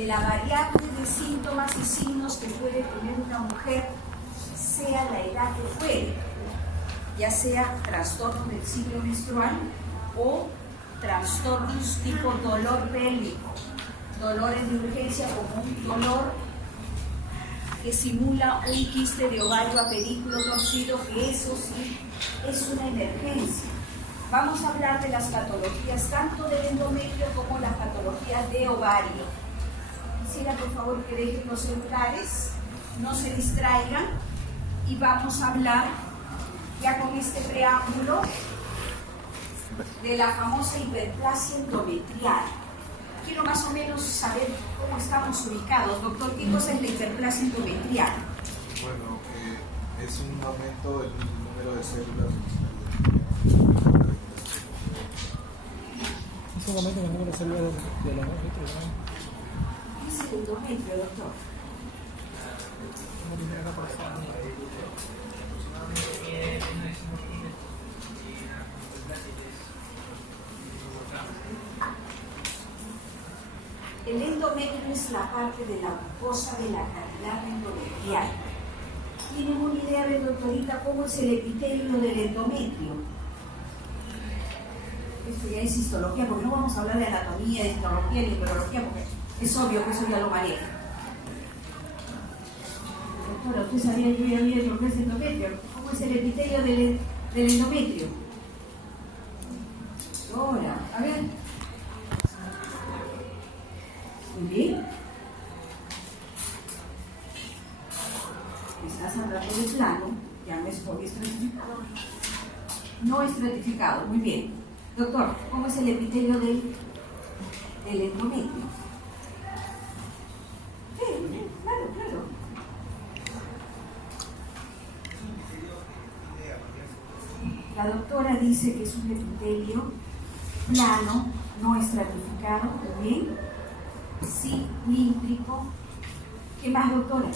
de la variable de síntomas y signos que puede tener una mujer, sea la edad que fuere, ya sea trastorno del ciclo menstrual o trastornos tipo dolor pélvico, dolores de urgencia como un dolor que simula un quiste de ovario a pedículo torcido, que eso sí es una emergencia. Vamos a hablar de las patologías tanto del endometrio como las patologías de ovario. Quisiera por favor que dejen los celulares, no se distraigan, y vamos a hablar ya con este preámbulo de la famosa hiperplasia endometrial. Quiero más o menos saber cómo estamos ubicados. Doctor, ¿qué cosa es la hiperplasia endometrial? Bueno, es un aumento del número de células. Es un aumento en el número de células de los endometrios, ¿no? ¿Qué es el endometrio, doctor? El endometrio es la parte de la mucosa de la cavidad endometrial. ¿Tienen una idea, doctorita, cómo es el epitelio del endometrio? Esto ya es histología, porque no vamos a hablar de anatomía, de histología, ni urología, porque es obvio que eso ya lo maneja. Doctora, ¿usted sabía que yo ya había lo que es endometrio? ¿Cómo es el epitelio del endometrio? Ahora, a ver. Muy bien. Estás hablando de plano, ya no es poliestratificado. No estratificado, muy bien. Doctor, ¿cómo es el epitelio del endometrio? Sí, claro, claro. La doctora dice que es un epitelio plano, no estratificado, muy bien, cilíndrico. ¿Qué más, doctora?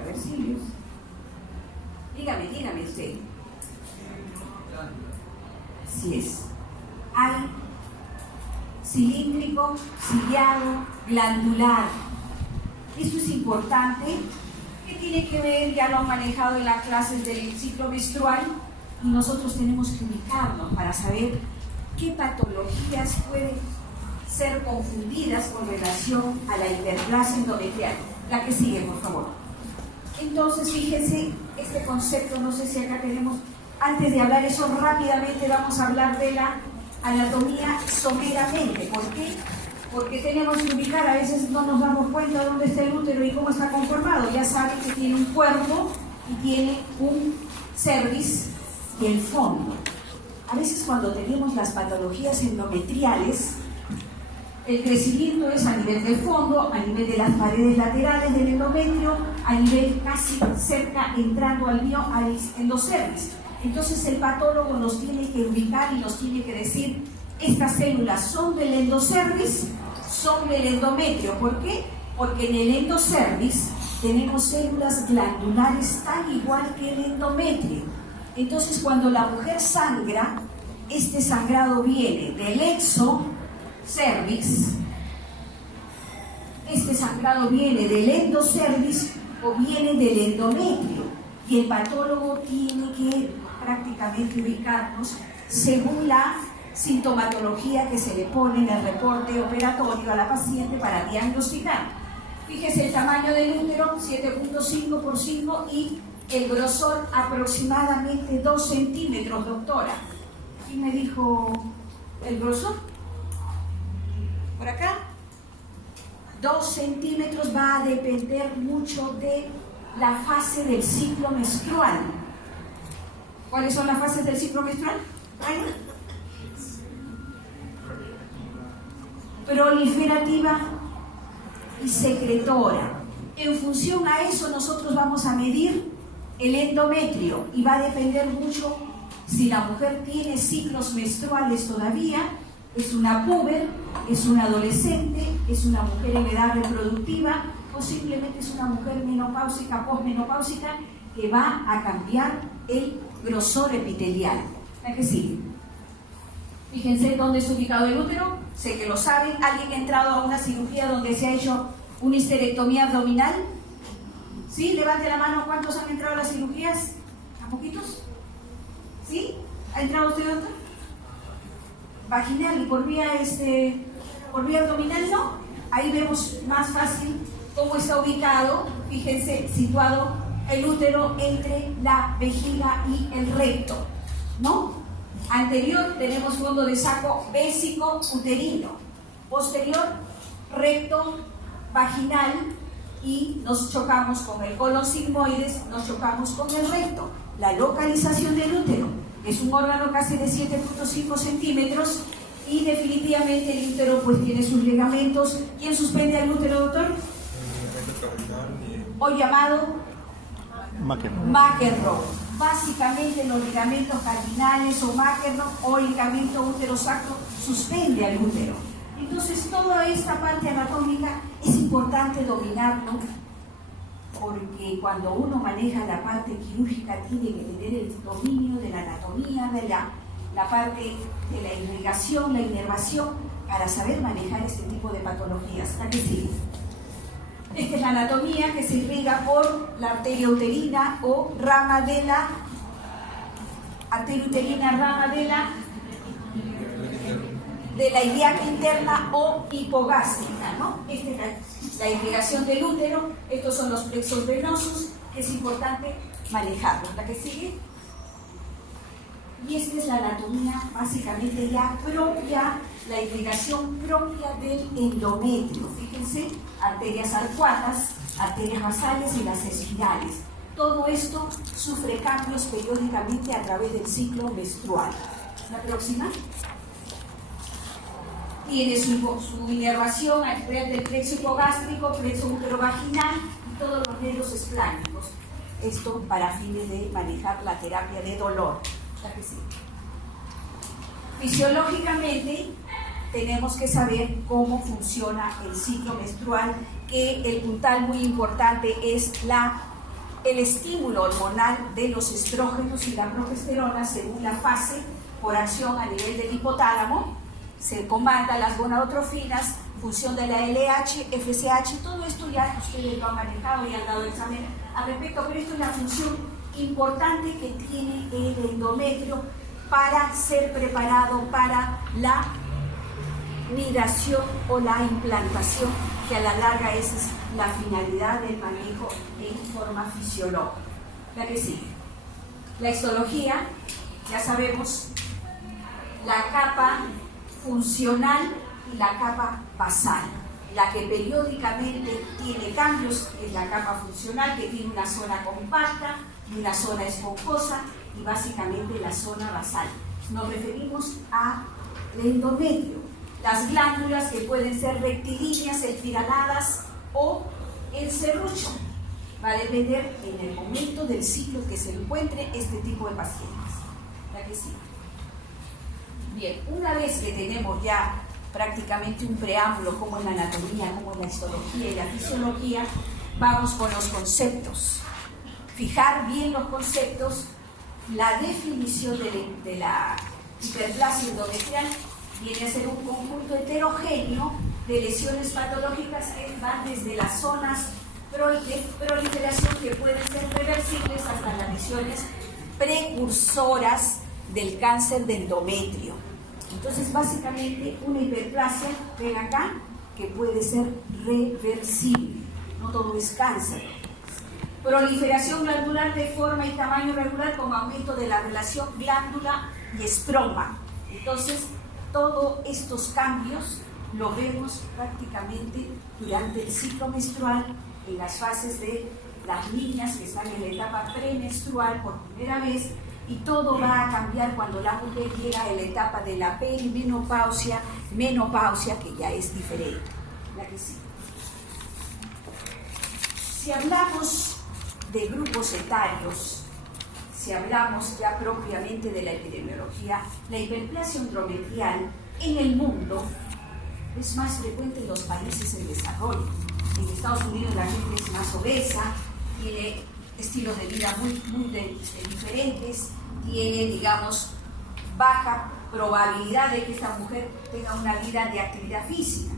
A ver, Silvius. Dígame usted. Sí es. Hay cilíndrico, ciliado, glandular. Esto es importante. ¿Qué tiene que ver? Ya lo han manejado en las clases del ciclo menstrual, y nosotros tenemos que ubicarnos para saber qué patologías pueden ser confundidas con relación a la hiperplasia endometrial. La que sigue, por favor. Entonces, fíjense, este concepto, no sé si acá tenemos, antes de hablar eso rápidamente, vamos a hablar de la anatomía someramente. ¿Por qué? Porque tenemos que ubicar, a veces no nos damos cuenta de dónde está el útero y cómo está conformado. Ya saben que tiene un cuerpo y tiene un cervix y el fondo. A veces cuando tenemos las patologías endometriales, el crecimiento es a nivel del fondo, a nivel de las paredes laterales del endometrio, a nivel casi cerca, entrando al endocervix. Entonces el patólogo nos tiene que ubicar y nos tiene que decir: estas células son del endocervix, son del endometrio. ¿Por qué? Porque en el endocervix tenemos células glandulares tan igual que el endometrio. Entonces cuando la mujer sangra, este sangrado viene del exocervix, este sangrado viene del endocervix o viene del endometrio, y el patólogo tiene que prácticamente ubicarnos según la sintomatología que se le pone en el reporte operatorio a la paciente para diagnosticar. Fíjese el tamaño del útero, 7.5 por 5, y el grosor aproximadamente 2 centímetros, doctora. ¿Quién me dijo el grosor? Por acá. 2 centímetros. Va a depender mucho de la fase del ciclo menstrual. ¿Cuáles son las fases del ciclo menstrual? Proliferativa y secretora. En función a eso nosotros vamos a medir el endometrio, y va a depender mucho si la mujer tiene ciclos menstruales todavía, es una puber, es una adolescente, es una mujer en edad reproductiva, o simplemente es una mujer menopáusica, posmenopáusica, que va a cambiar el grosor epitelial. ¿La que sigue? Fíjense dónde está ubicado el útero, sé que lo saben. ¿Alguien ha entrado a una cirugía donde se ha hecho una histerectomía abdominal? ¿Sí? Levante la mano, ¿cuántos han entrado a las cirugías? ¿A poquitos? ¿Sí? ¿Ha entrado usted, doctor? Vaginal y por vía abdominal no. Ahí vemos más fácil cómo está ubicado, fíjense, situado el útero entre la vejiga y el recto, ¿no? Anterior tenemos fondo de saco vésico uterino, posterior recto vaginal y nos chocamos con el colon sigmoides, nos chocamos con el recto. La localización del útero es un órgano casi de 7.5 centímetros y definitivamente el útero pues tiene sus ligamentos. ¿Quién suspende al útero, doctor? El ligamento cardinal O llamado McEnroe. McEnroe. Básicamente los ligamentos cardinales o McEnroe o ligamento útero-sacro suspende al útero. Entonces toda esta parte anatómica es importante dominarlo, porque cuando uno maneja la parte quirúrgica tiene que tener el dominio de la anatomía, de la parte de la irrigación, la inervación, para saber manejar este tipo de patologías. ¿A qué sigue? Esta es la anatomía que se irriga por la arteria uterina o rama de la arteria uterina, rama de la ilíaca interna o hipogástrica, ¿no? Esta es la irrigación del útero. Estos son los plexos venosos, que es importante manejarlos. ¿La que sigue? Y esta es la anatomía básicamente ya propia, la irrigación propia del endometrio. Fíjense, arterias arcuatas, arterias basales y las espirales. Todo esto sufre cambios periódicamente a través del ciclo menstrual. La próxima. Tiene su inervación a través del plexo hipogástrico, plexo uterovaginal y todos los nervios esplánicos. Esto para fines de manejar la terapia de dolor. Que sí. Fisiológicamente tenemos que saber cómo funciona el ciclo menstrual, que el puntal muy importante es el estímulo hormonal de los estrógenos y la progesterona según la fase por acción a nivel del hipotálamo. Se comanda las gonadotrofinas, función de la LH, FSH, todo esto ya ustedes lo han manejado y han dado examen al respecto, pero esto es la función importante que tiene el endometrio para ser preparado para la nidación o la implantación, que a la larga esa es la finalidad del manejo en forma fisiológica. La que sigue. La histología, ya sabemos, la capa funcional y la capa basal. La que periódicamente tiene cambios es la capa funcional, que tiene una zona compacta y una zona esponjosa, y básicamente la zona basal. Nos referimos al endometrio, las glándulas que pueden ser rectilíneas, espiraladas o el serrucho. Va a depender en el momento del ciclo que se encuentre este tipo de pacientes. ¿La que sí? Bien, una vez que tenemos ya prácticamente un preámbulo como en la anatomía, como en la histología y la fisiología, vamos con los conceptos. Fijar bien los conceptos. La definición de la hiperplasia endometrial viene a ser un conjunto heterogéneo de lesiones patológicas que van desde las zonas de proliferación, que pueden ser reversibles, hasta las lesiones precursoras del cáncer de endometrio. Entonces, básicamente, una hiperplasia, ven acá, que puede ser reversible. No todo es cáncer. Proliferación glandular de forma y tamaño regular con aumento de la relación glándula y estroma. Entonces, todos estos cambios lo vemos prácticamente durante el ciclo menstrual, en las fases de las niñas que están en la etapa premenstrual por primera vez, y todo va a cambiar cuando la mujer llega a la etapa de la perimenopausia, menopausia, que ya es diferente. La que sí. Si hablamos de grupos etarios, si hablamos ya propiamente de la epidemiología, la hiperplasia endometrial en el mundo es más frecuente en los países en desarrollo. En Estados Unidos la gente es más obesa, tiene estilos de vida muy diferentes, tiene, digamos, baja probabilidad de que esta mujer tenga una vida de actividad física.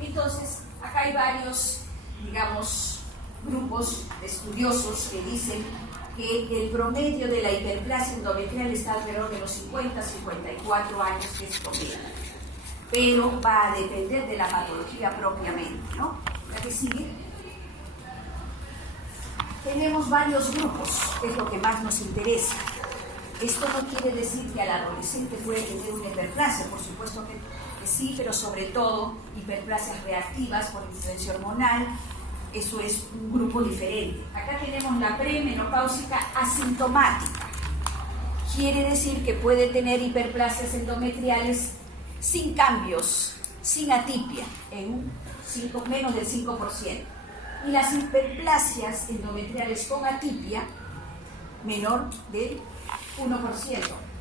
Entonces, acá hay varios, digamos, grupos de estudiosos que dicen que el promedio de la hiperplasia endometrial está alrededor de los 50, 54 años, que es promedio. Pero va a depender de la patología propiamente, ¿no? La que sigue. Tenemos varios grupos, que es lo que más nos interesa. Esto no quiere decir que al adolescente puede tener una hiperplasia, por supuesto que sí, pero sobre todo hiperplasias reactivas por influencia hormonal. Eso es un grupo diferente. Acá tenemos la premenopáusica asintomática. Quiere decir que puede tener hiperplasias endometriales sin cambios, sin atipia, en menos del 5%. Y las hiperplasias endometriales con atipia, menor del 1%.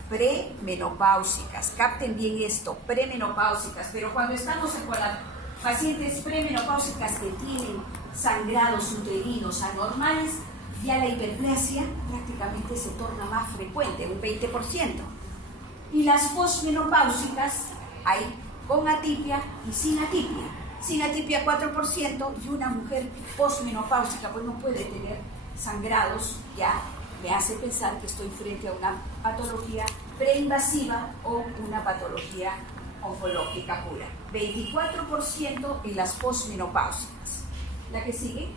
Premenopáusicas. Capten bien esto, premenopáusicas. Pero cuando estamos con las pacientes premenopáusicas que tienen sangrados uterinos anormales, ya la hiperplasia prácticamente se torna más frecuente, un 20%. Y las posmenopáusicas hay con atipia y sin atipia. Sin atipia 4%, y una mujer posmenopáusica pues no puede tener sangrados, ya me hace pensar que estoy frente a una patología preinvasiva o una patología oncológica pura. 24% en las posmenopáusicas. La que sigue.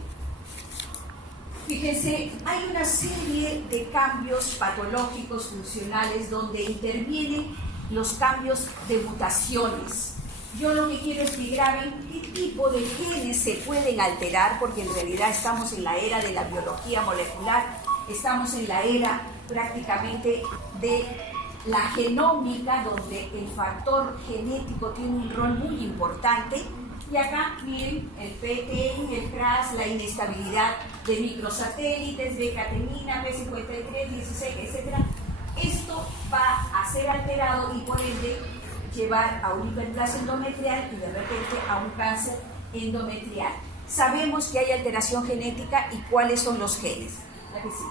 Fíjense, hay una serie de cambios patológicos funcionales donde intervienen los cambios de mutaciones. Yo lo que quiero es que graben qué tipo de genes se pueden alterar, porque en realidad estamos en la era de la biología molecular, estamos en la era prácticamente de la genómica, donde el factor genético tiene un rol muy importante. Y acá miren el PTM, el CRAS, la inestabilidad de microsatélites, beta-catenina, P53, 16, etc. Esto va a ser alterado y por ende llevar a una hiperplasia endometrial y de repente a un cáncer endometrial. Sabemos que hay alteración genética y cuáles son los genes. La que sí.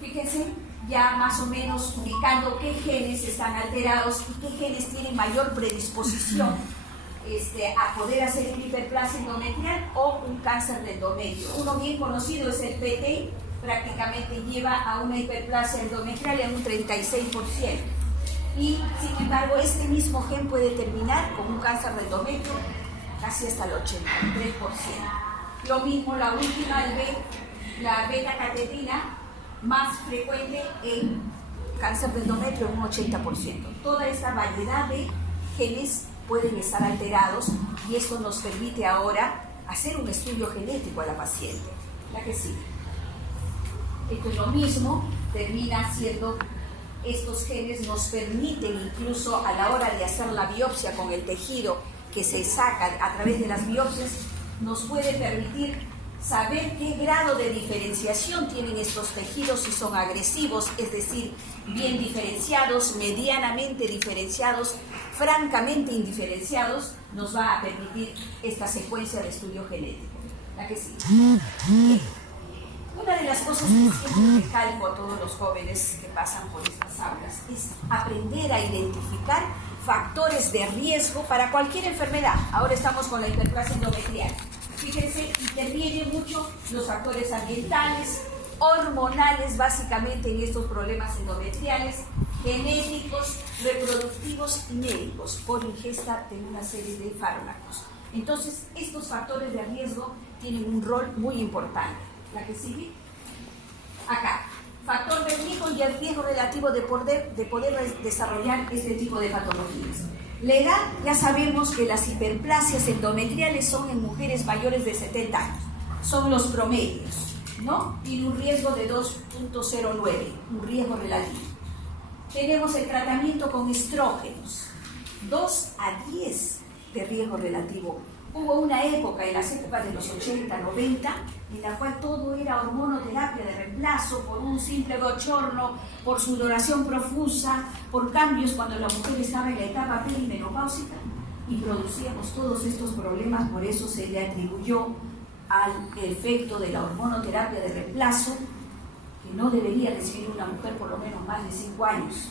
Fíjense, ya más o menos ubicando qué genes están alterados y qué genes tienen mayor predisposición a poder hacer una hiperplasia endometrial o un cáncer de endometrio. Uno bien conocido es el PT, prácticamente lleva a una hiperplasia endometrial en un 36%. Y sin embargo, este mismo gen puede terminar con un cáncer de endometrio casi hasta el 83%. Lo mismo la última, la beta-catetina, más frecuente en cáncer de endometrio, un 80%. Toda esta variedad de genes pueden estar alterados y esto nos permite ahora hacer un estudio genético a la paciente. La que sigue. Esto es lo mismo, termina siendo, estos genes nos permiten incluso a la hora de hacer la biopsia con el tejido que se saca a través de las biopsias, nos puede permitir saber qué grado de diferenciación tienen estos tejidos, si son agresivos, es decir, bien diferenciados, medianamente diferenciados, francamente indiferenciados, nos va a permitir esta secuencia de estudio genético. La que sigue. Una de las cosas que siempre recalco a todos los jóvenes que pasan por estas aulas es aprender a identificar factores de riesgo para cualquier enfermedad. Ahora estamos con la hiperplasia endometrial. Fíjense, intervienen mucho los factores ambientales, hormonales, básicamente en estos problemas endometriales, genéticos, reproductivos y médicos, por ingesta de una serie de fármacos. Entonces, estos factores de riesgo tienen un rol muy importante. La que sigue. Acá. Factor de riesgo y el riesgo relativo de poder desarrollar este tipo de patologías. La edad, ya sabemos que las hiperplasias endometriales son en mujeres mayores de 70 años. Son los promedios, ¿no? Tiene un riesgo de 2.09, un riesgo relativo. Tenemos el tratamiento con estrógenos, 2 a 10 de riesgo relativo. Hubo una época, en las épocas de los 80, 90, en la cual todo era hormonoterapia de reemplazo por un simple bochorno, por sudoración profusa, por cambios cuando la mujer estaba en la etapa perimenopáusica y producíamos todos estos problemas. Por eso se le atribuyó al efecto de la hormonoterapia de reemplazo que no debería recibir una mujer por lo menos más de 5 años.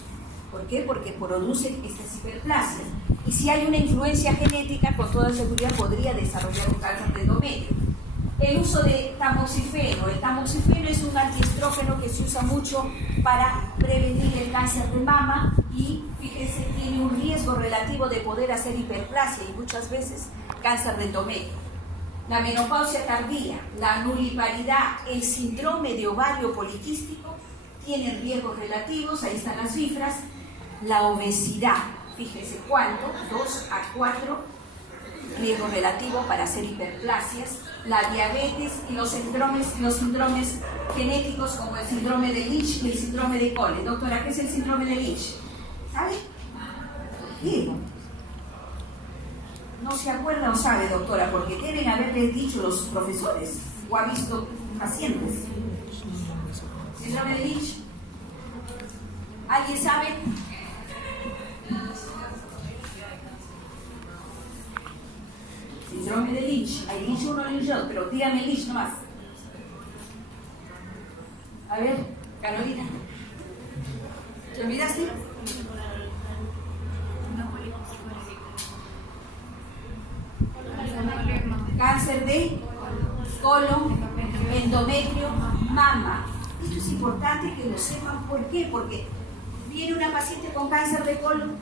¿Por qué? Porque producen estas hiperplasias. Y si hay una influencia genética, con toda seguridad podría desarrollar un cáncer de endometrio. El uso de tamoxifeno. El tamoxifeno es un antiestrógeno que se usa mucho para prevenir el cáncer de mama y, fíjense, tiene un riesgo relativo de poder hacer hiperplasia y muchas veces cáncer de endometrio. La menopausia tardía, la nuliparidad, el síndrome de ovario poliquístico tienen riesgos relativos, ahí están las cifras. La obesidad, fíjense cuánto, 2 a 4 riesgo relativo para hacer hiperplasias. La diabetes y los síndromes genéticos como el síndrome de Lynch y el síndrome de Cole. Doctora, ¿qué es el síndrome de Lynch? ¿Sabe? ¿Qué? No se acuerda o sabe, doctora, porque deben haberle dicho los profesores o ha visto pacientes. Síndrome de Lynch. ¿Alguien sabe? Síndrome de Lynch. Hay Lynch 1, Lynch 2, pero dígame Lynch nomás. A ver, Carolina. ¿Te olvidaste? Cáncer de colon, endometrio, mama. Esto es importante que lo sepan. ¿Por qué? Porque viene una paciente con cáncer de colon.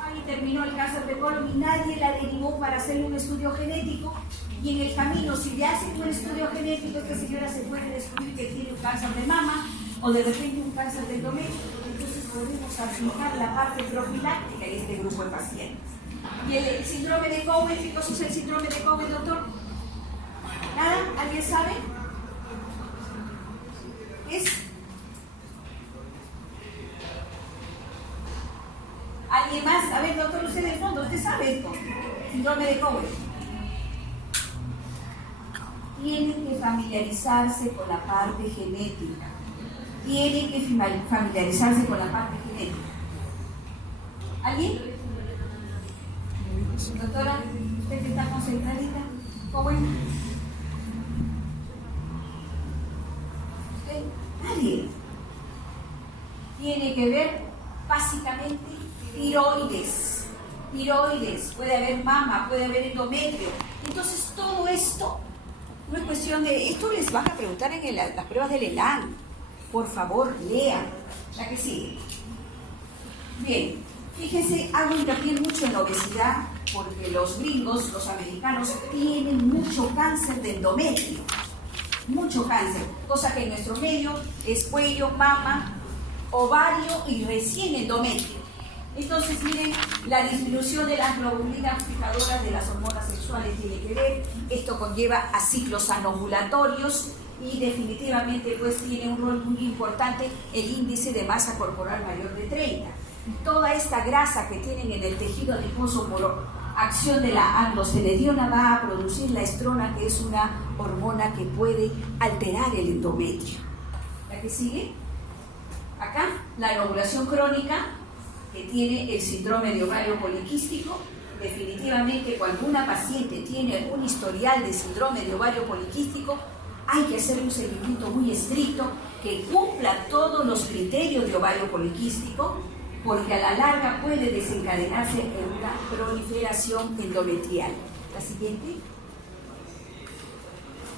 Ahí terminó el cáncer de colon y nadie la derivó para hacerle un estudio genético. Y en el camino, si le hacen un estudio genético, esta señora se puede descubrir que tiene un cáncer de mama o de repente un cáncer de endometrio. Entonces podemos aplicar la parte profiláctica en este grupo de pacientes. ¿Y el síndrome de Cowen? ¿Qué cosa es el síndrome de Cowen, doctor? ¿Nada? ¿Alguien sabe? ¿Es? ¿Alguien más? A ver, doctor, usted del fondo, ¿usted sabe esto? Síndrome de Cowen. Tienen que familiarizarse con la parte genética. Tienen que familiarizarse con la parte genética. ¿Alguien? Doctora, usted que está concentradita, ¿cómo es? ¿Usted? Nadie. Tiene que ver básicamente tiroides. Tiroides, puede haber mama, puede haber endometrio. Entonces todo esto no es cuestión de... Esto les van a preguntar en las pruebas del ELAN. Por favor, lean. La que sigue. Bien, fíjense, hago hincapié mucho en la obesidad porque los gringos, los americanos, tienen mucho cáncer de endometrio. Mucho cáncer, cosa que en nuestro medio es cuello, mama, ovario y recién endometrio. Entonces, miren, la disminución de las globulinas fijadoras de las hormonas sexuales tiene que ver. Esto conlleva a ciclos anovulatorios y definitivamente pues tiene un rol muy importante el índice de masa corporal mayor de 30. Toda esta grasa que tienen en el tejido adiposo por acción de la androstenediona va a producir la estrona, que es una hormona que puede alterar el endometrio. ¿La que sigue? Acá, la ovulación crónica, que tiene el síndrome de ovario poliquístico. Definitivamente, cuando una paciente tiene un historial de síndrome de ovario poliquístico, hay que hacer un seguimiento muy estricto que cumpla todos los criterios de ovario poliquístico, porque a la larga puede desencadenarse en una proliferación endometrial. La siguiente.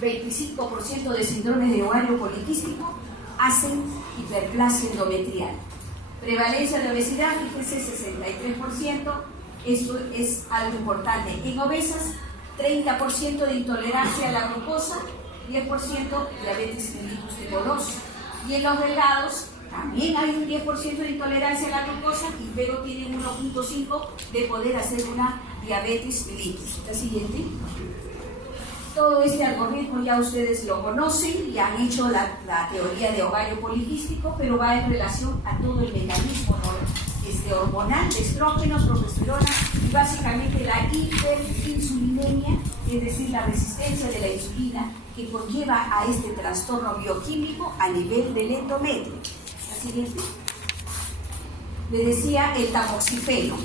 25% de síndromes de ovario poliquístico hacen hiperplasia endometrial. Prevalencia de obesidad, fíjense, 63%. Esto es algo importante. En obesas, 30% de intolerancia a la glucosa, 10% diabetes mellitus tipo 2. Y en los delgados, también hay un 10% de intolerancia a la glucosa y luego tienen 1.5 de poder hacer una diabetes mellitus. La siguiente. Todo este algoritmo ya ustedes lo conocen, ya han hecho la teoría de ovario poliquístico, pero va en relación a todo el mecanismo hormonal de estrógenos, progesterona y básicamente la hiperinsulinemia, es decir, la resistencia de la insulina que conlleva a este trastorno bioquímico a nivel del endometrio. La siguiente. Le decía el tamoxifeno,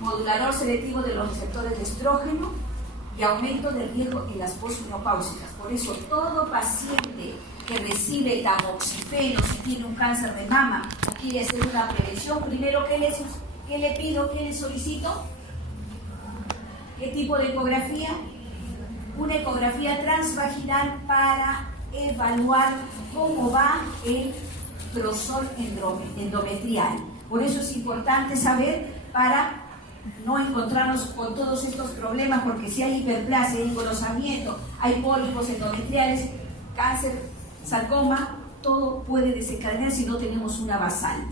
modulador selectivo de los receptores de estrógeno y aumento del riesgo en las posmenopáusicas. Por eso todo paciente que recibe tamoxifeno si tiene un cáncer de mama o quiere hacer una prevención, primero, ¿qué le pido? ¿Qué le solicito? ¿Qué tipo de ecografía? Una ecografía transvaginal para evaluar cómo va el grosor endometrial. Por eso es importante saber para no encontrarnos con todos estos problemas, porque si hay hiperplasia, hay engrosamiento, hay pólipos endometriales, cáncer, sarcoma, todo puede desencadenar si no tenemos una basal.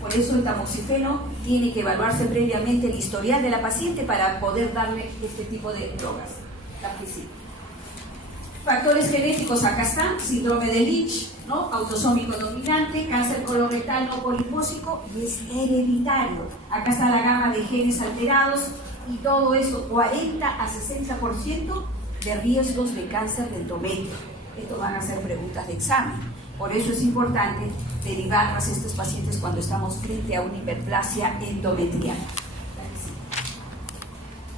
Por eso el tamoxifeno tiene que evaluarse previamente el historial de la paciente para poder darle este tipo de drogas. Factores genéticos, acá están: síndrome de Lynch, ¿no? Autosómico dominante, cáncer colorectal no polipósico, y es hereditario. Acá está la gama de genes alterados y todo eso, 40 a 60% de riesgos de cáncer de endometrio. Esto van a ser preguntas de examen. Por eso es importante derivarlas a estos pacientes cuando estamos frente a una hiperplasia endometrial.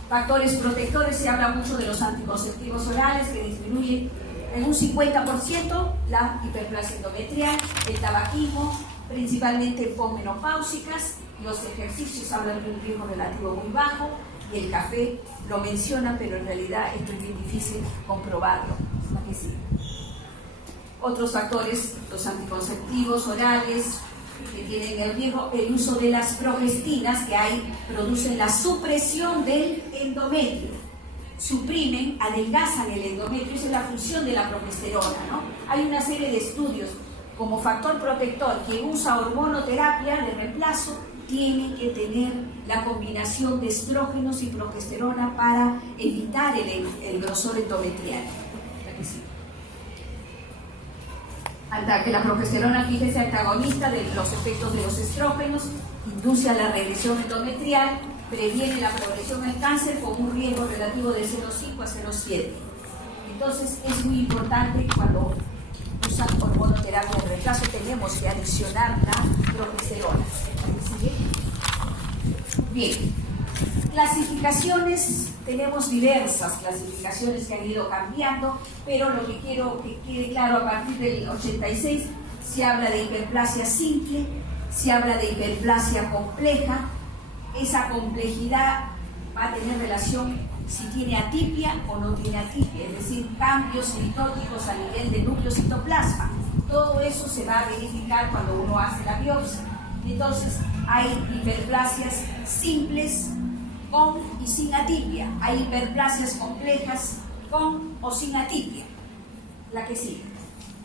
Factores protectores, se habla mucho de los anticonceptivos orales que disminuyen en un 50% la hiperplasia endometrial, el tabaquismo, principalmente posmenopáusicas, los ejercicios hablan de un riesgo relativo muy bajo, y el café lo menciona, pero en realidad esto es bien difícil comprobarlo. Otros factores, los anticonceptivos orales, que tienen el riesgo, el uso de las progestinas que producen la supresión del endometrio, suprimen, adelgazan el endometrio, esa es la función de la progesterona, ¿no? Hay una serie de estudios como factor protector. Quien usa hormonoterapia de reemplazo tiene que tener la combinación de estrógenos y progesterona para evitar el grosor endometrial. Que la progesterona, fíjese, antagonista de los efectos de los estrógenos, induce a la regresión endometrial, previene la progresión del cáncer con un riesgo relativo de 0,5 a 0,7. Entonces es muy importante cuando usan hormonoterapia de reemplazo, tenemos que adicionar la progesterona. Bien, clasificaciones, tenemos diversas clasificaciones que han ido cambiando, pero lo que quiero que quede claro, a partir del 86 se habla de hiperplasia simple, se habla de hiperplasia compleja. Esa complejidad va a tener relación si tiene atipia o no tiene atipia, es decir, cambios mitóticos a nivel de núcleo citoplasma. Todo eso se va a verificar cuando uno hace la biopsia. Entonces, hay hiperplasias simples con y sin atipia, hay hiperplasias complejas con o sin atipia, la que sigue.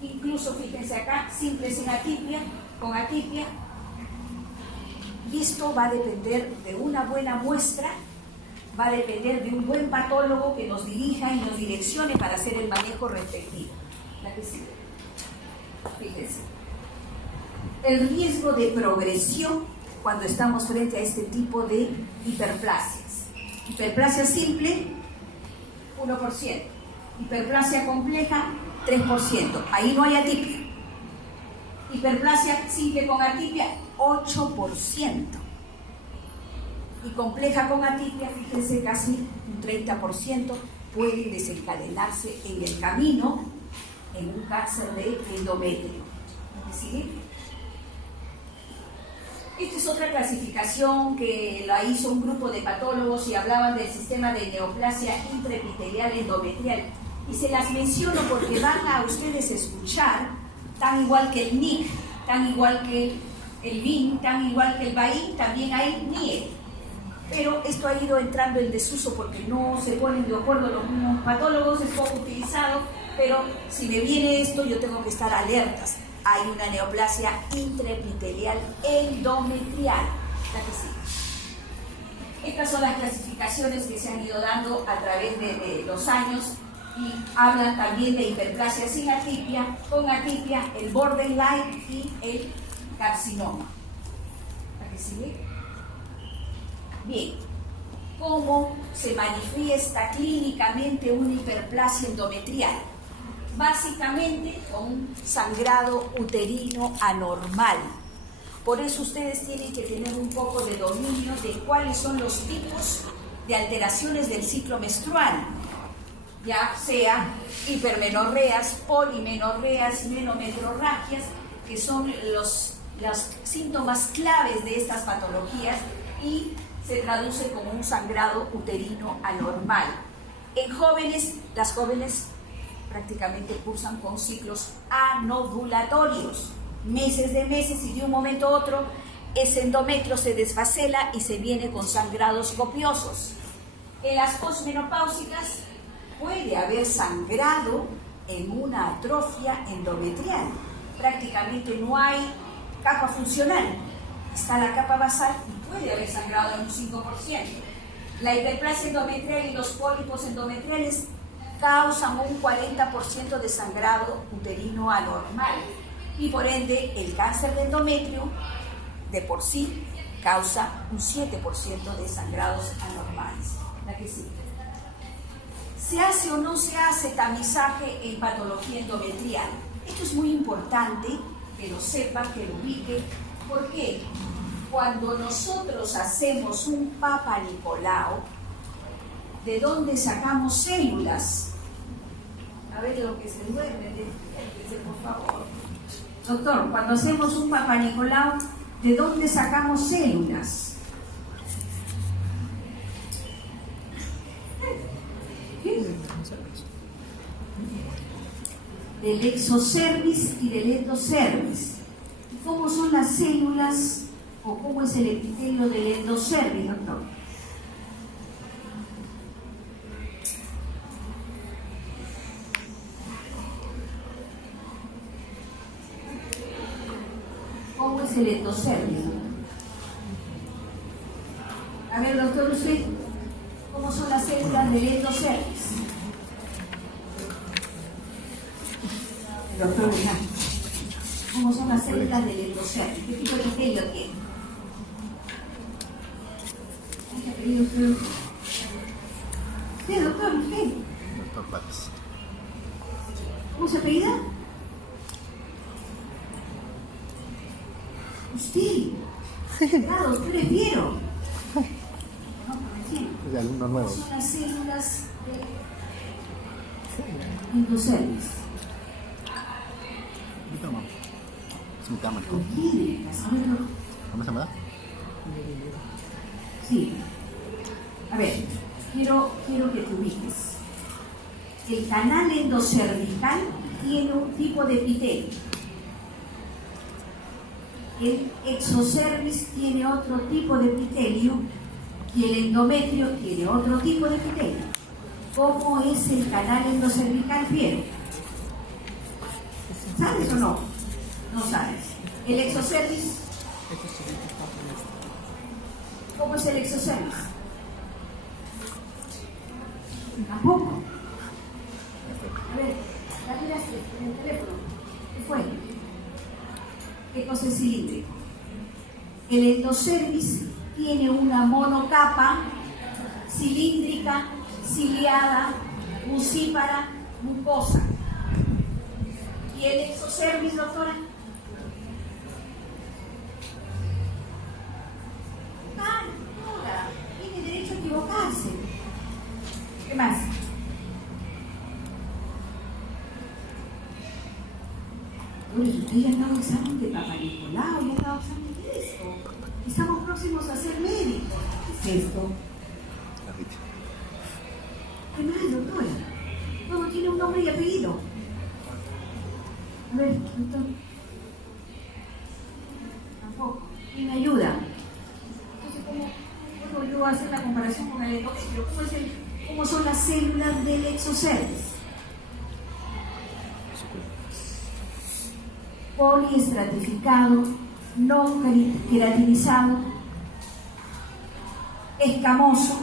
Incluso, fíjense acá, simple sin atipia, con atipia. Y esto va a depender de una buena muestra, va a depender de un buen patólogo que nos dirija y nos direccione para hacer el manejo respectivo. La que sigue. Fíjense. El riesgo de progresión cuando estamos frente a este tipo de hiperplasias. Hiperplasia simple, 1%. Hiperplasia compleja, 3%. Ahí no hay atipia. Hiperplasia simple con atipia, 8%. Y compleja con atipia, fíjense, casi un 30% pueden desencadenarse en el camino en un cáncer de endometrio. ¿Sí? Esta es otra clasificación que la hizo un grupo de patólogos y hablaban del sistema de neoplasia intraepitelial endometrial. Y se las menciono porque van a ustedes escuchar, tan igual que el NIC, tan igual que el BIN, tan igual que el BAIN, también hay NIE. Pero esto ha ido entrando en desuso porque no se ponen de acuerdo los mismos patólogos, es poco utilizado, pero si me viene esto yo tengo que estar alertas. Hay una neoplasia intraepitelial endometrial. La que sigue. Estas son las clasificaciones que se han ido dando a través de los años y hablan también de hiperplasia sin atipia, con atipia, el borderline y el carcinoma. ¿La que sigue? Bien, ¿cómo se manifiesta clínicamente una hiperplasia endometrial? Básicamente con un sangrado uterino anormal. Por eso ustedes tienen que tener un poco de dominio de cuáles son los tipos de alteraciones del ciclo menstrual. ya sea hipermenorreas, polimenorreas, menometrorragias, que son los síntomas claves de estas patologías y se traduce como un sangrado uterino anormal. En jóvenes, las jóvenes prácticamente cursan con ciclos anovulatorios, meses y de un momento a otro ese endometrio se desfacela y se viene con sangrados copiosos. En las posmenopáusicas puede haber sangrado en una atrofia endometrial. Prácticamente no hay capa funcional. Está la capa basal y puede haber sangrado en un 5%. La hiperplasia endometrial y los pólipos endometriales causan un 40% de sangrado uterino anormal. Y por ende, el cáncer de endometrio de por sí causa un 7% de sangrados anormales. La que sigue. ¿Se hace o no se hace tamizaje en patología endometrial? Esto es muy importante que lo sepa, que lo ubique. ¿Por qué? Cuando nosotros hacemos un Papa Nicolau, ¿de dónde sacamos células? A ver, lo que se duerme, despiértese, por favor. Doctor, cuando hacemos un Papa Nicolau, ¿de dónde sacamos células? Del exocervix y del endocervix. ¿Cómo son las células o cómo es el epitelio del endocervix, doctor? ¿Cómo es el endocervix? A ver, doctor, usted, ¿cómo son las células del endocervix? Doctor, ¿cómo son las células del endocervix? ¿Qué tipo de epitelio tiene? ¿Qué apellido usted? ¿Usted, doctor? ¿Usted? Doctor Párez. ¿Cómo se apellida? Usted. Claro, usted es Piero. No, recién. Es de alumno nuevo. ¿Cómo son las células del endocervix? Es mi cama. ¿Por qué? ¿Cómo se llama? Sí. A ver, quiero que te ubiques. El canal endocervical tiene un tipo de epitelio. El exocervix tiene otro tipo de epitelio y el endometrio tiene otro tipo de epitelio. ¿Cómo es el canal endocervical, Piero? ¿Sabes o no? No sabes. ¿El exocervix? ¿Cómo es el exocervix? Tampoco. A ver, la miraste en el teléfono. ¿Qué fue? ¿Qué cosa es cilíndrico? El endocervix tiene una monocapa cilíndrica, ciliada, mucípara, mucosa. ¿Y el exocervix, doctora? ¡Ay, doctora! Tiene derecho a equivocarse. ¿Qué más? Bueno, usted ya ha dado examen de Papa Nicolau, ya ha dado examen de esto. Estamos próximos a ser médicos. ¿Qué es esto? ¿Qué más, doctora? Todo tiene un nombre y apellido. A ver, doctor. Tampoco. ¿Quién me ayuda? Entonces, ¿cómo puedo yo hacer la comparación con el endometrio? ¿Cómo son las células del exocervix? Poliestratificado, no queratinizado, escamoso,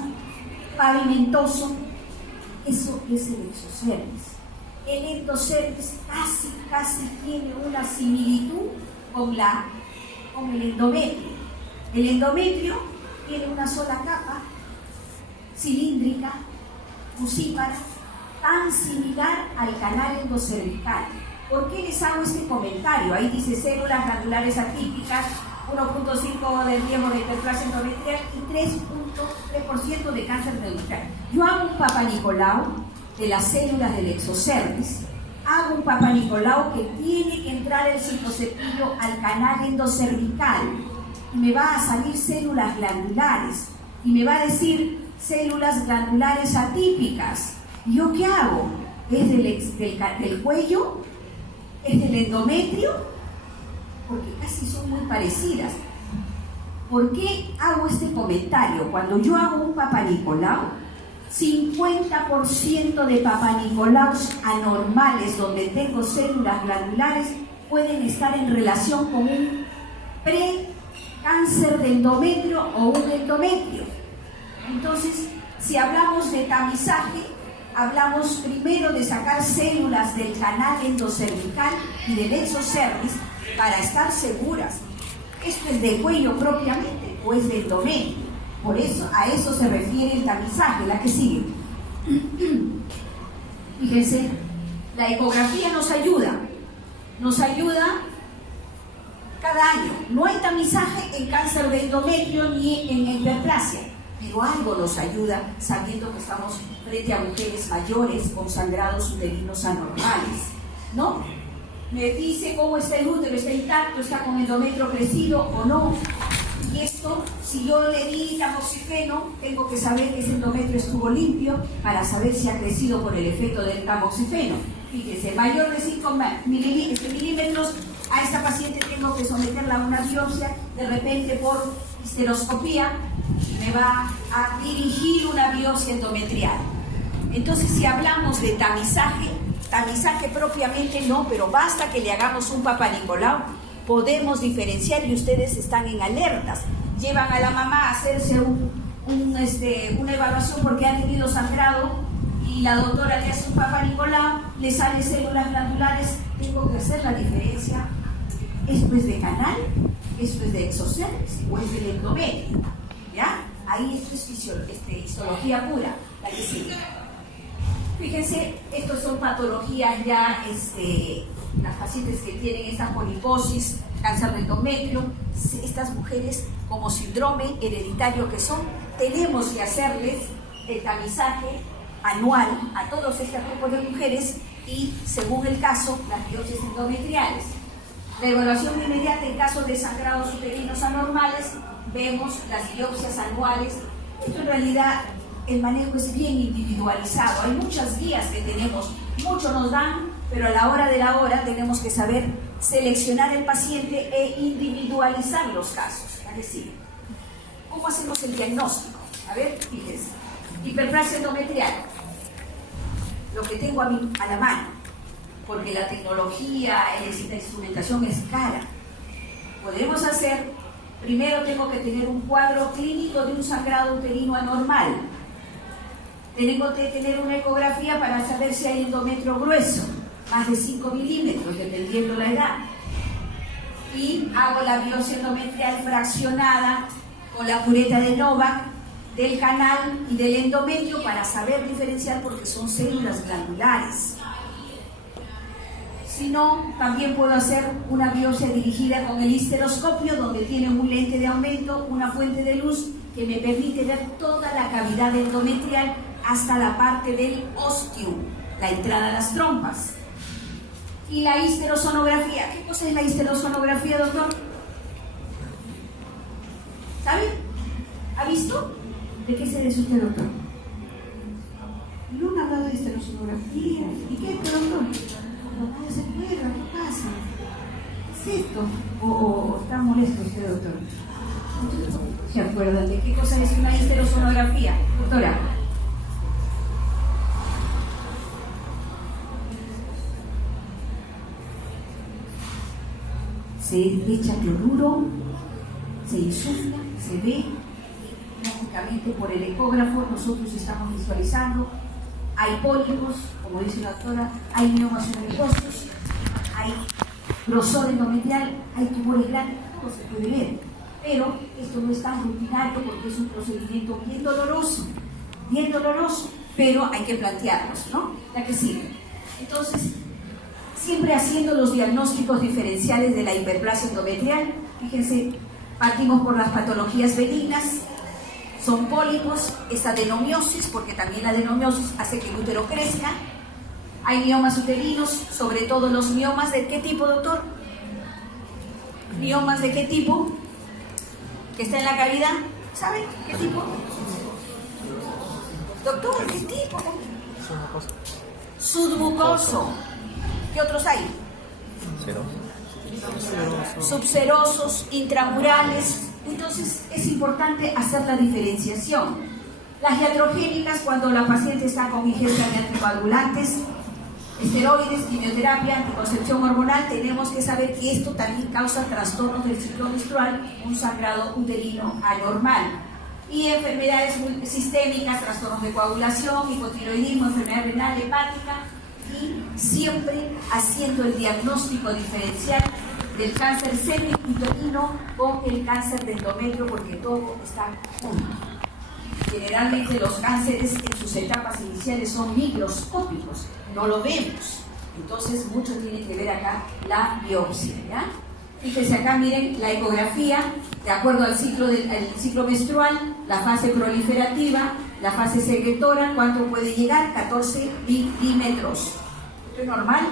pavimentoso. Eso es el exocervix. El endocervix casi tiene una similitud con el endometrio. El endometrio tiene una sola capa, cilíndrica, mucípara, tan similar al canal endocervical. ¿Por qué les hago este comentario? Ahí dice células glandulares atípicas, 1.5 del riesgo de hiperplasia endometrial y 3.3% de cáncer endometrial. Yo hago un Papa Nicolau de las células del exocervix, hago un Papa Nicolau que tiene que entrar el citocepillo al canal endocervical y me va a salir células glandulares y me va a decir células glandulares atípicas. ¿Y yo qué hago? ¿Es del cuello? ¿Es del endometrio? Porque casi son muy parecidas. ¿Por qué hago este comentario? Cuando yo hago un Papa Nicolau, 50% de Papa Nicolaus anormales donde tengo células glandulares pueden estar en relación con un pre-cáncer de endometrio o un endometrio. Entonces, si hablamos de tamizaje, hablamos primero de sacar células del canal endocervical y del exocervix para estar seguras. ¿Esto es de cuello propiamente o es de endometrio? Por eso, a eso se refiere el tamizaje, la que sigue. Fíjense, la ecografía nos ayuda cada año. No hay tamizaje en cáncer de endometrio ni en hiperplasia, pero algo nos ayuda sabiendo que estamos frente a mujeres mayores con sangrados uterinos anormales, ¿no? Me dice cómo está el útero, está intacto, está con endometrio crecido o no. Y esto, si yo le di tamoxifeno, tengo que saber que ese endometrio estuvo limpio para saber si ha crecido por el efecto del tamoxifeno. Fíjense, mayor de 5 milímetros, a esta paciente tengo que someterla a una biopsia, de repente por histeroscopía, me va a dirigir una biopsia endometrial. Entonces, si hablamos de tamizaje propiamente no, pero basta que le hagamos un Papa Nicolau, podemos diferenciar y ustedes están en alertas. Llevan a la mamá a hacerse una evaluación porque ha tenido sangrado y la doctora le hace un Papa Nicolau, le salen células glandulares, tengo que hacer la diferencia. ¿Esto es de canal? ¿Esto es de exocervix? ¿O es del endometrio? ¿Ya? Ahí esto es histología pura, la que sigue. Fíjense, estos son patologías ya, las pacientes que tienen esta poliposis, cáncer de endometrio, estas mujeres como síndrome hereditario que son, tenemos que hacerles el tamizaje anual a todos estos grupos de mujeres y, según el caso, las biopsias endometriales. La evaluación inmediata en caso de sangrados uterinos anormales, vemos las biopsias anuales. Esto en realidad, el manejo es bien individualizado. Hay muchas guías que tenemos, muchos nos dan, pero a la hora de la hora tenemos que saber seleccionar el paciente e individualizar los casos. Es decir, ¿cómo hacemos el diagnóstico? A ver, fíjense. Hiperplasia endometrial, lo que tengo a la mano, porque la tecnología, la instrumentación es cara. Podemos hacer, primero tengo que tener un cuadro clínico de un sangrado uterino anormal. Tengo que tener una ecografía para saber si hay endometrio grueso, más de 5 milímetros, dependiendo la edad. Y hago la biopsia endometrial fraccionada con la pureta de Novak del canal y del endometrio para saber diferenciar porque son células glandulares. Si no, también puedo hacer una biopsia dirigida con el histeroscopio, donde tiene un lente de aumento, una fuente de luz que me permite ver toda la cavidad endometrial hasta la parte del ostium, la entrada a las trompas. Y la histerosonografía. ¿Qué cosa es la histerosonografía, doctor? ¿Sabe? ¿Ha visto? ¿De qué se dice usted, doctor? No me ha hablado de histerosonografía. ¿Y qué es, doctor? No se acuerda, ¿qué pasa? ¿Qué es esto? ¿O está molesto usted, doctor? ¿Se acuerdan de qué cosa es una histerosonografía, doctora? Se echa cloruro, se insufla, se ve, lógicamente por el ecógrafo nosotros estamos visualizando, hay pólipos, como dice la doctora, hay miomas unicosos, hay grosor endometrial, hay tumores grandes, todo se puede ver, pero esto no es tan rutinario porque es un procedimiento bien doloroso, pero hay que plantearnos, ¿no? La que sigue. Entonces, siempre haciendo los diagnósticos diferenciales de la hiperplasia endometrial. Fíjense, partimos por las patologías benignas, son pólipos, es adenomiosis, porque también la adenomiosis hace que el útero crezca. Hay miomas uterinos, sobre todo los miomas ¿de qué tipo, doctor? ¿Miomas de qué tipo? ¿Que está en la cavidad? ¿Saben qué tipo? Doctor, ¿qué tipo? Submucoso. ¿Qué otros hay? Cero. Subserosos, intramurales. Entonces es importante hacer la diferenciación. Las iatrogénicas, cuando la paciente está con ingesta de anticoagulantes, esteroides, quimioterapia, anticoncepción hormonal, tenemos que saber que esto también causa trastornos del ciclo menstrual, un sangrado uterino anormal. Y enfermedades sistémicas, trastornos de coagulación, hipotiroidismo, enfermedad renal, hepática, y siempre haciendo el diagnóstico diferencial del cáncer cervicuterino con el cáncer de endometrio, porque todo está junto. Generalmente los cánceres en sus etapas iniciales son microscópicos, no lo vemos. Entonces mucho tiene que ver acá la biopsia, ¿ya? Fíjense acá, miren, la ecografía, de acuerdo al ciclo menstrual, la fase proliferativa, la fase secretora, ¿cuánto puede llegar? 14 milímetros. Esto es normal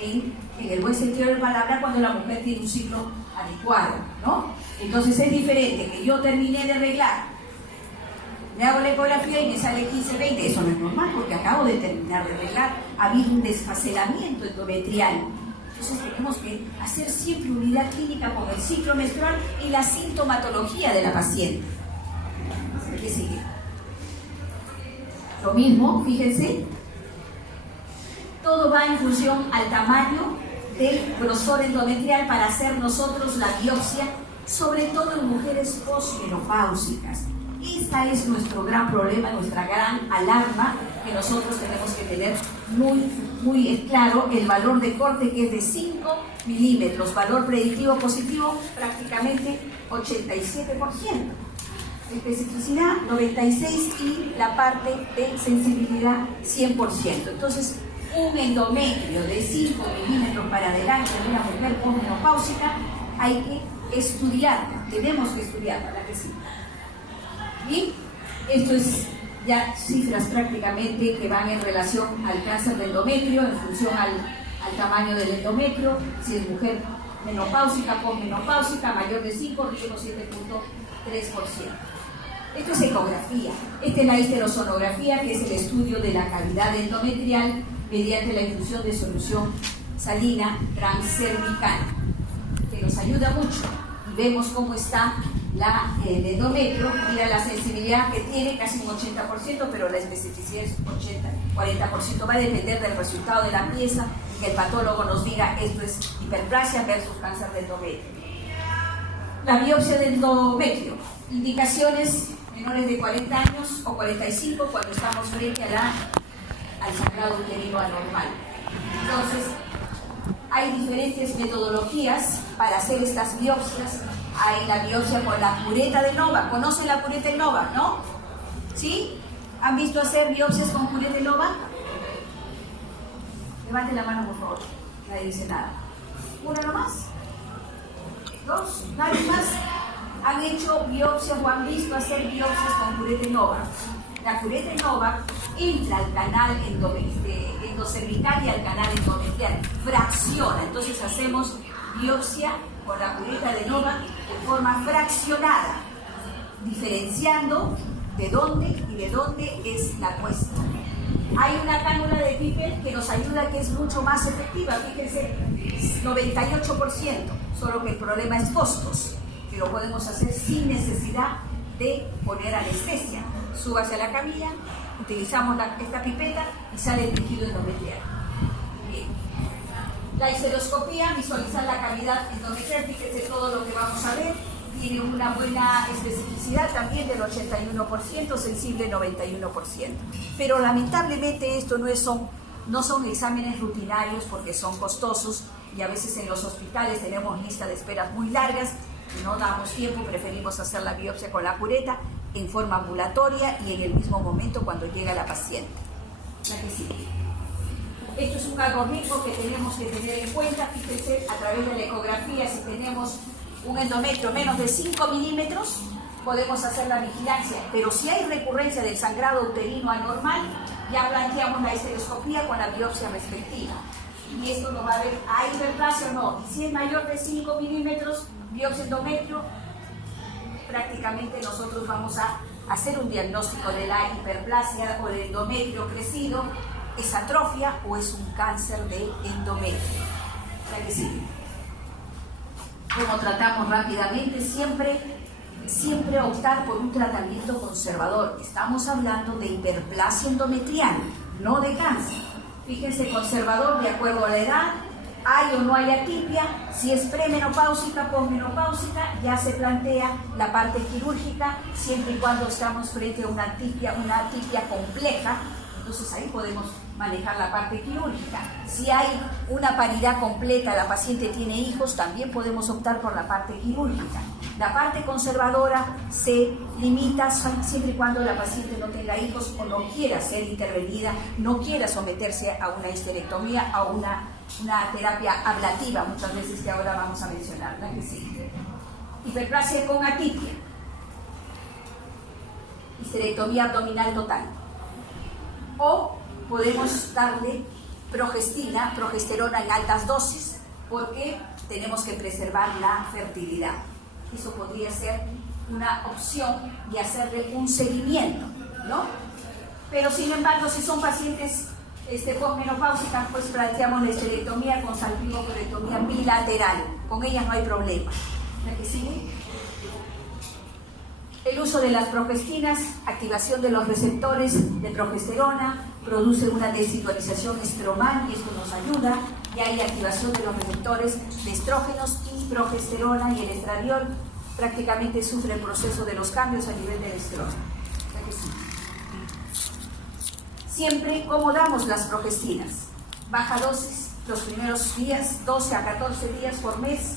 en el buen sentido de la palabra cuando la mujer tiene un ciclo adecuado, ¿no? Entonces es diferente que yo terminé de arreglar, me hago la ecografía y me sale 15, 20, eso no es normal porque acabo de terminar de arreglar, ha habido un desfacelamiento endometrial. Entonces tenemos que hacer siempre unidad clínica con el ciclo menstrual y la sintomatología de la paciente. ¿Qué sigue? Lo mismo, fíjense, todo va en función al tamaño del grosor endometrial para hacer nosotros la biopsia, sobre todo en mujeres posmenopáusicas. Este es nuestro gran problema, nuestra gran alarma, que nosotros tenemos que tener muy claro el valor de corte, que es de 5 milímetros, valor predictivo positivo prácticamente 87%, especificidad 96% y la parte de sensibilidad 100%. Entonces, un endometrio de 5 milímetros para adelante de una mujer posmenopáusica hay que estudiarla, tenemos que estudiarla, ¿verdad que sí? Y esto es ya cifras prácticamente que van en relación al cáncer de endometrio, en función al tamaño del endometrio, si es mujer menopáusica, posmenopáusica, mayor de 5, riesgo 7.3%. Esto es ecografía. Esta es la histerosonografía, que es el estudio de la cavidad endometrial mediante la infusión de solución salina transcervical, que nos ayuda mucho. Y vemos cómo está el endometrio, mira la sensibilidad que tiene, casi un 80%, pero la especificidad es 40%. Va a depender del resultado de la pieza, que el patólogo nos diga esto es hiperplasia versus cáncer de endometrio. La biopsia de endometrio, indicaciones menores de 40 años o 45 cuando estamos frente al sangrado uterino anormal. Entonces, hay diferentes metodologías para hacer estas biopsias. Hay la biopsia con la cureta de Nova. ¿Conocen la cureta de Nova, no? ¿Sí? ¿Han visto hacer biopsias con cureta de Nova? Levanten la mano, por favor. Nadie dice nada. ¿Uno nomás? ¿Dos? ¿Nadie más? ¿Han hecho biopsias o han visto hacer biopsias con cureta de Nova? La cureta de Nova entra al canal endocervical y al canal endometrial. Fracciona. Entonces hacemos biopsia con la cureta de Nova de forma fraccionada, diferenciando de dónde es la muestra. Hay una cánula de Pipel que nos ayuda, que es mucho más efectiva, fíjense, 98%, solo que el problema es costos, que lo podemos hacer sin necesidad de poner anestesia. Súbase a la camilla, utilizamos esta pipeta y sale el tejido endometrial. Bien. La histeroscopía, visualizar la cavidad endometrial, fíjense todo lo que vamos a ver, tiene una buena especificidad también del 81%, sensible 91%. Pero lamentablemente esto no son exámenes rutinarios porque son costosos y a veces en los hospitales tenemos listas de esperas muy largas y no damos tiempo, preferimos hacer la biopsia con la cureta en forma ambulatoria y en el mismo momento cuando llega la paciente. La que sigue. Esto es un algoritmo que tenemos que tener en cuenta, fíjense, a través de la ecografía, si tenemos un endometrio menos de 5 milímetros, podemos hacer la vigilancia, pero si hay recurrencia del sangrado uterino anormal, ya planteamos la histeroscopía con la biopsia respectiva. Y esto nos va a ver, ¿hay hiperplasia o no? Y si es mayor de 5 milímetros, biopsia endometrio, prácticamente nosotros vamos a hacer un diagnóstico de la hiperplasia o del endometrio crecido, ¿es atrofia o es un cáncer de endometrio? ¿La que sigue? Como tratamos rápidamente, siempre optar por un tratamiento conservador. Estamos hablando de hiperplasia endometrial, no de cáncer. Fíjense, conservador de acuerdo a la edad, hay o no hay atipia, si es premenopáusica, posmenopáusica, ya se plantea la parte quirúrgica, siempre y cuando estamos frente a una atipia compleja, entonces ahí podemos manejar la parte quirúrgica. Si hay una paridad completa, la paciente tiene hijos, también podemos optar por la parte quirúrgica. La parte conservadora se limita siempre y cuando la paciente no tenga hijos o no quiera ser intervenida, no quiera someterse a una histerectomía, a una terapia ablativa, muchas veces que ahora vamos a mencionar, ¿la que sí? Hiperplasia con atipia, histerectomía abdominal total. O podemos darle progesterona en altas dosis, porque tenemos que preservar la fertilidad. Eso podría ser una opción y hacerle un seguimiento, ¿no? Pero sin embargo, si son pacientes posmenopáusicas, pues planteamos la histerectomía con salpingocolectomía bilateral. Con ellas no hay problema. ¿La que sigue? El uso de las progestinas, activación de los receptores de progesterona, produce una desincronización estromal y esto nos ayuda. Y hay activación de los receptores de estrógenos y progesterona, y el estradiol prácticamente sufre el proceso de los cambios a nivel del estrógeno. Siempre, ¿cómo damos las progestinas? Baja dosis los primeros días, 12 a 14 días por mes.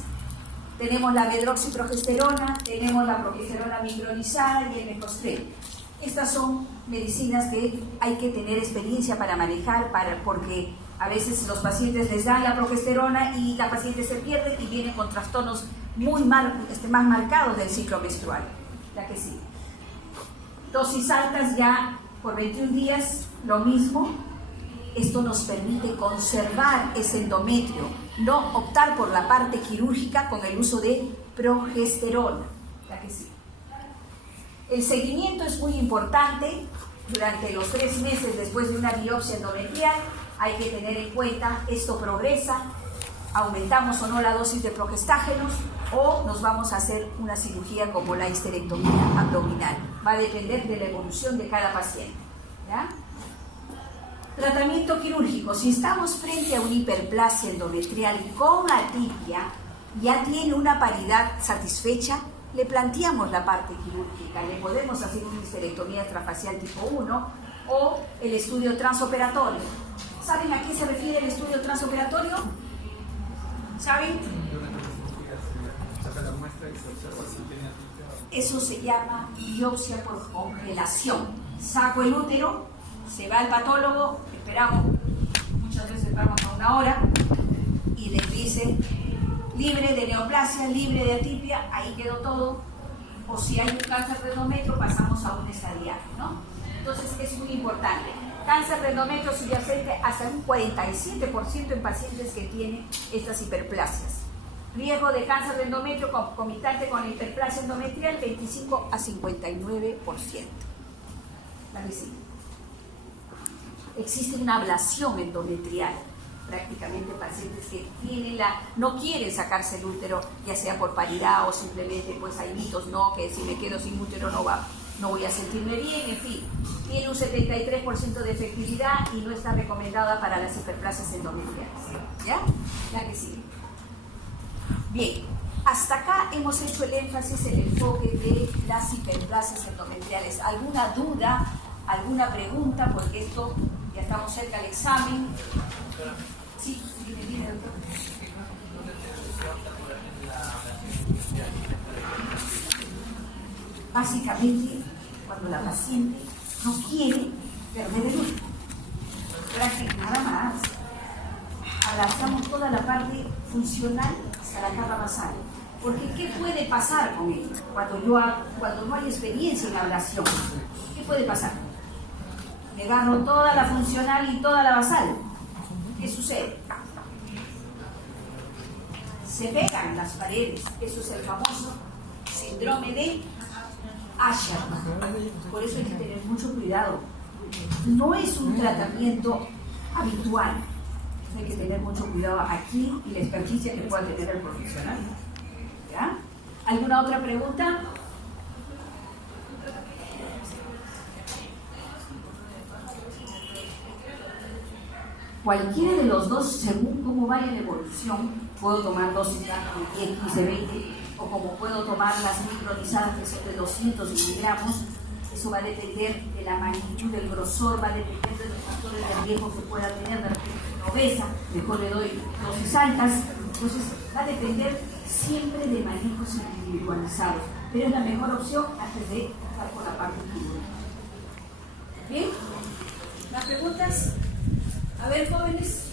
Tenemos la medroxiprogesterona, tenemos la progesterona micronizada y el mecostrel. Estas son medicinas que hay que tener experiencia para manejar, porque a veces los pacientes les dan la progesterona y la paciente se pierde y viene con trastornos más marcados del ciclo menstrual. La que sigue. Dosis altas ya por 21 días, lo mismo. Esto nos permite conservar ese endometrio, no optar por la parte quirúrgica con el uso de progesterona. La que sigue. El seguimiento es muy importante. Durante los 3 meses después de una biopsia endometrial hay que tener en cuenta, esto progresa, aumentamos o no la dosis de progestágenos o nos vamos a hacer una cirugía como la histerectomía abdominal. Va a depender de la evolución de cada paciente, ¿ya? Tratamiento quirúrgico. Si estamos frente a una hiperplasia endometrial con atipia, ya tiene una paridad satisfecha, le planteamos la parte quirúrgica, le podemos hacer una histerectomía extrafacial tipo 1 o el estudio transoperatorio. ¿Saben a qué se refiere el estudio transoperatorio? ¿Saben? Eso se llama biopsia por congelación. Saco el útero, se va al patólogo, esperamos, muchas veces esperamos a 1 hora y les dice libre de neoplasia, libre de atipia, ahí quedó todo. O si hay un cáncer de endometrio, pasamos a un estadiario, ¿no? Entonces es muy importante. Cáncer de endometrio subyacente hasta un 47% en pacientes que tienen estas hiperplasias. Riesgo de cáncer de endometrio concomitante con la hiperplasia endometrial, 25 a 59%. La que sigue. Existe una ablación endometrial. Prácticamente pacientes que no quieren sacarse el útero, ya sea por paridad o simplemente pues hay mitos, no, que si me quedo sin útero no voy a sentirme bien, en fin. Tiene un 73% de efectividad y no está recomendada para las hiperplasias endometriales. ¿Ya? La que sigue. Bien, hasta acá hemos hecho el énfasis en el enfoque de las hiperplasias endometriales. ¿Alguna duda, alguna pregunta? Porque esto, ya estamos cerca del examen. Sí, dime, doctor. Básicamente, cuando la paciente no quiere perder el útero, prácticamente nada más, abrazamos toda la parte funcional hasta la capa basal. Porque ¿qué puede pasar con él cuando no hay experiencia en ablación? ¿Qué puede pasar? Me agarro toda la funcional y toda la basal. ¿Qué sucede? Se pegan las paredes. Eso es el famoso síndrome de Usher. Por eso hay que tener mucho cuidado. No es un tratamiento habitual. Hay que tener mucho cuidado aquí y la experticia que pueda tener el profesional. ¿Ya? ¿Alguna otra pregunta? Cualquiera de los dos, según cómo vaya la evolución, puedo tomar dosis de 10, 15, 20, o como puedo tomar las micronizadas que son de 200 miligramos. Eso va a depender de la magnitud, del grosor, va a depender de los factores de riesgo que pueda tener. De repente obesa, mejor le doy dosis altas. Entonces va a depender siempre de manejos individualizados, pero es la mejor opción antes de estar con la parte quirúrgica. ¿Bien? ¿Más preguntas? A ver, jóvenes.